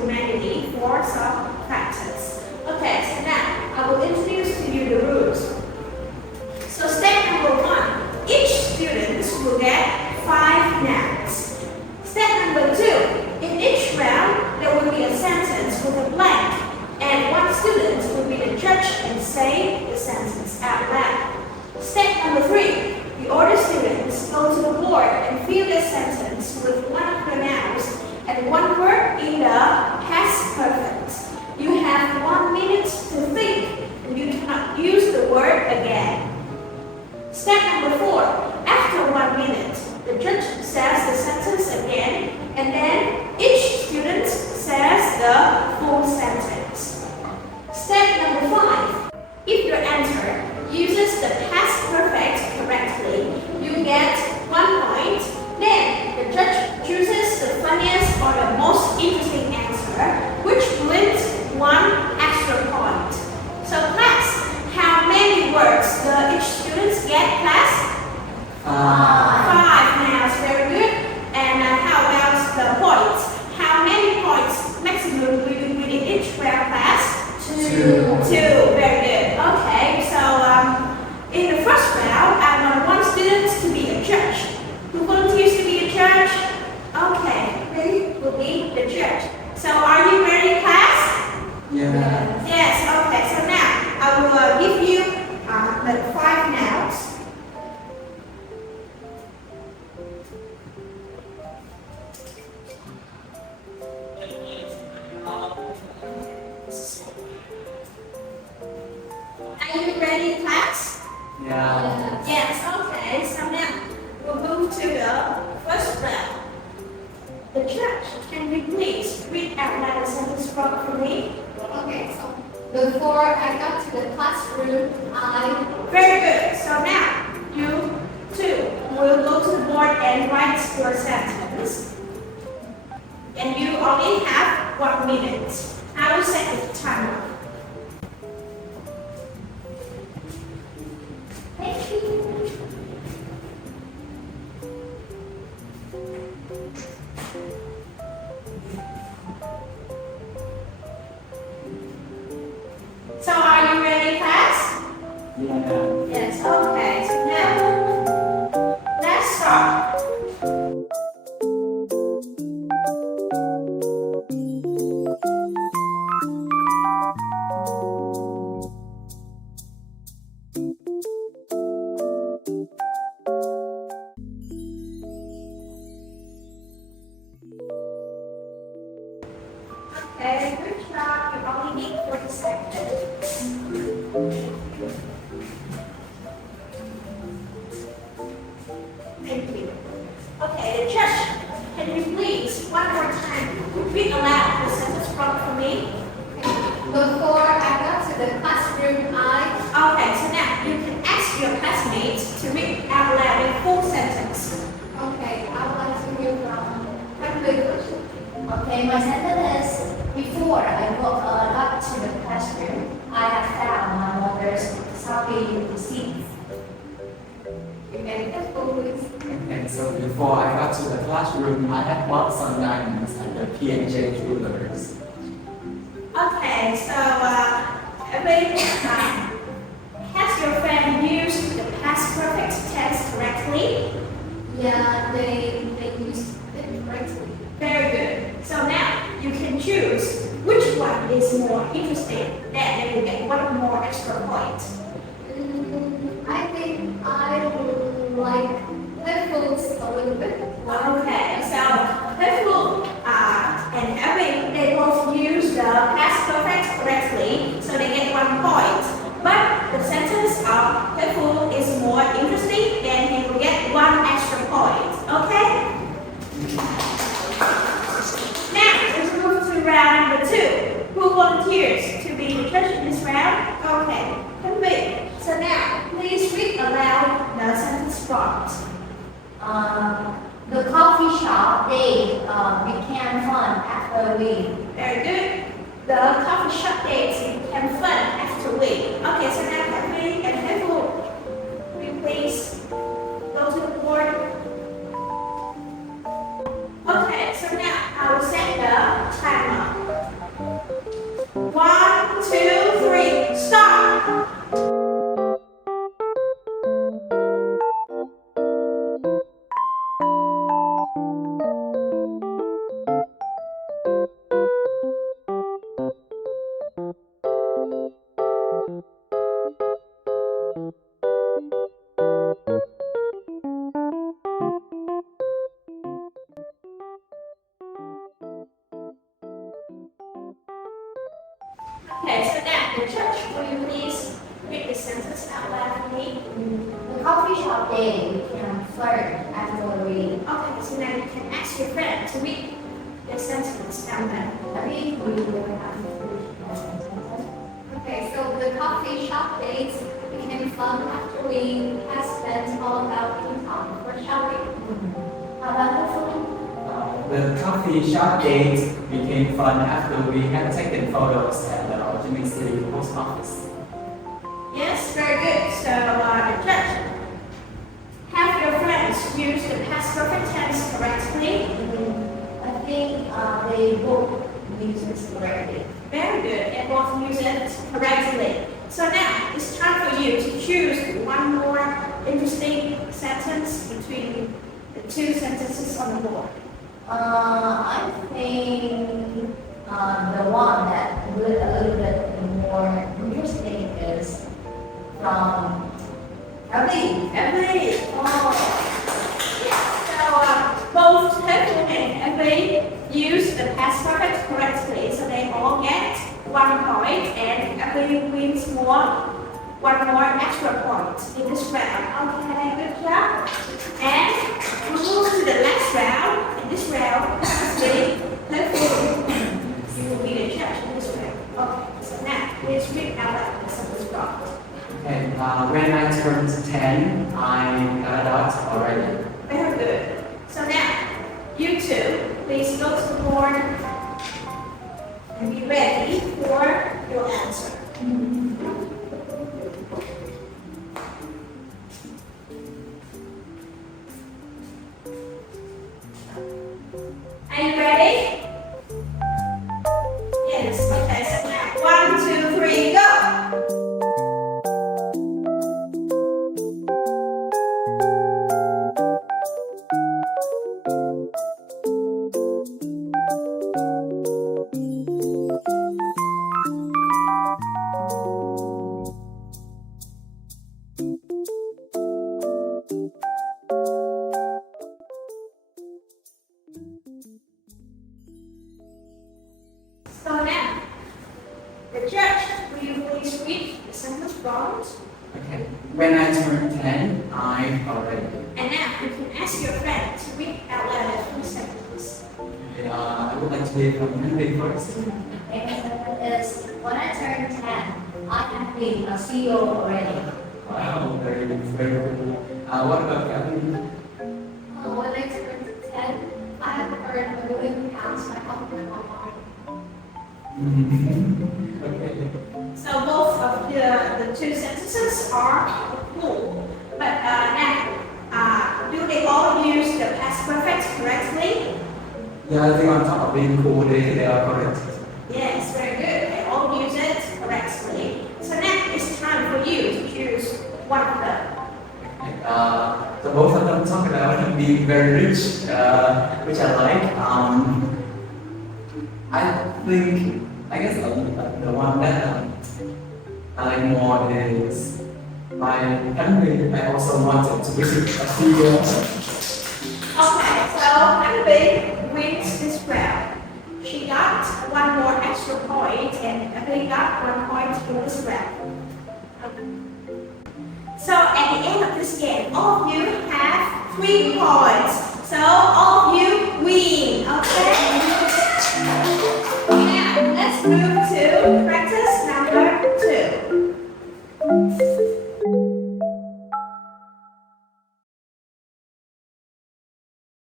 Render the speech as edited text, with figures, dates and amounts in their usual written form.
humanity for some practice. Okay, so now I will introduce to you the rules. So step number 1, each student will get 5 nouns. Step number 2, in each round there will be a sentence with a blank, and one student will be the judge and say the sentence out loud. Step number 3, the order students go to the board and fill the sentence with one of the nouns and one word in the past perfect. You have 1 minute to think, and you cannot use the word again. Step number 4, after 1 minute, the judge says the sentence again, and then each student says the full sentence. Step number 5, if your answer uses the past perfect correctly, you get 1 point. Then the judge chooses the funniest or the most interesting answer, which wins 1 extra point. So class, how many words do each students get, class? 5 nouns, very good. And how about the points? How many points maximum will you win in each round, class? 2, very good. Okay, so in the first round, I want 1 student to be a judge. Who volunteers to be a judge? Okay, they will be the judge. So are you ready, class? Yeah. Yes, okay, so now I will give you the 5 nouns. Are you ready, class? Yeah. Yes, okay, so now we'll move to the first round. The judge, can you please read out loud the sentence for me? Okay, so before I got to the classroom, Very good. So now you two will go to the board and write your sentence. And you only have 1 minute. I will set the timer. Thank you. So are you ready, class? Yeah. Yes, okay. So now, let's start. Okay, good job. You only need 40 seconds. Thank you. Okay, the judge, can you please, one more time, read aloud the sentence for me? before I got to the classroom, Okay, so now you can ask your classmates to read out loud a full sentence. okay, I would like to hear from question. Okay, my sentence is, before I got to the classroom, I have found my mother's shopping receipts. You can just go with And so before I got to the classroom, I had bought some diamonds at the P&J Jewelers. Okay, so has your friend used the past perfect tense correctly? Yeah, they use it correctly. Very good. So now you can choose which one is more interesting, then you get 1 more extra point. I think I would like headphones a little bit. Okay, so Hurtful and Evan, they both use the past perfect correctly, so they get 1 point. But the sentence of Hurtful is more interesting, then he will get 1 extra point. Okay? Now, let's move to round number 2. Who volunteers to be the judge in this round? Okay, Henry. So now, please read aloud the sentence prompt. The coffee shop day became fun after we. Very good. The coffee shop dates became fun after we. Okay, so now Henry and Henry, will you please go to the board? Okay, so now I will set the timer. Okay, so now the judge, will you please read the sentence out loud for me? The coffee shop day became flirt after we. Okay, so now you can ask your friend to read the sentence out loud. I think we will have to finish that sentence. Okay, so the coffee shop dates became fun after we had spent all about in town for shopping. How about the food? The coffee shop date became fun after we had taken photos at the Ho Chi Minh City Post Office. Yes, very good. So the judge, have your friends use the past perfect tense correctly? I think they both use this correctly. Very good, and both use it correctly. So now it's time for you to choose one more interesting sentence between the two sentences on the board. I think the one that a little bit more interesting is from Emily. Emily. Oh. So both Tiffany and Emily use the past perfect correctly, so they all get 1 point, and Emily wins one more extra point in this round. Okay, good job. And we move to the next round. In this round, Emily, you will be the judge in this round. Okay, so now please read out loud the sentence prompt. And when I turned 10, I got out already. Very good. So now, you two, please go to the board and be ready for your answer. Are you ready? Yes. Okay, so now, 1, 2, 3, go! So now, the judge, will you please read the sentence prompt? Okay. When I turned 10, I already. And now you can ask your friend to read out loud the sentence. I would like to hear from Henry first. And the sentence is, when I turned 10, I have been a CEO already. Wow, very good. What about Kevin? When I turned 10, I had earned £1 million by helping my mom. Okay. So both of the two sentences are cool. But now, do they all use the past perfect correctly? Yeah, I think on top of being cool, they are correct. Yes, very good. They all use it correctly. So now it's time for you to choose one of them. So both of them talk about being very rich, which I like. I guess the one that I like more is my family. I also wanted to be a CEO. Okay, so Emily wins this round. She got one more extra point, and Emily got 1 point in this round. So at the end of this game, all of you have 3 points. So all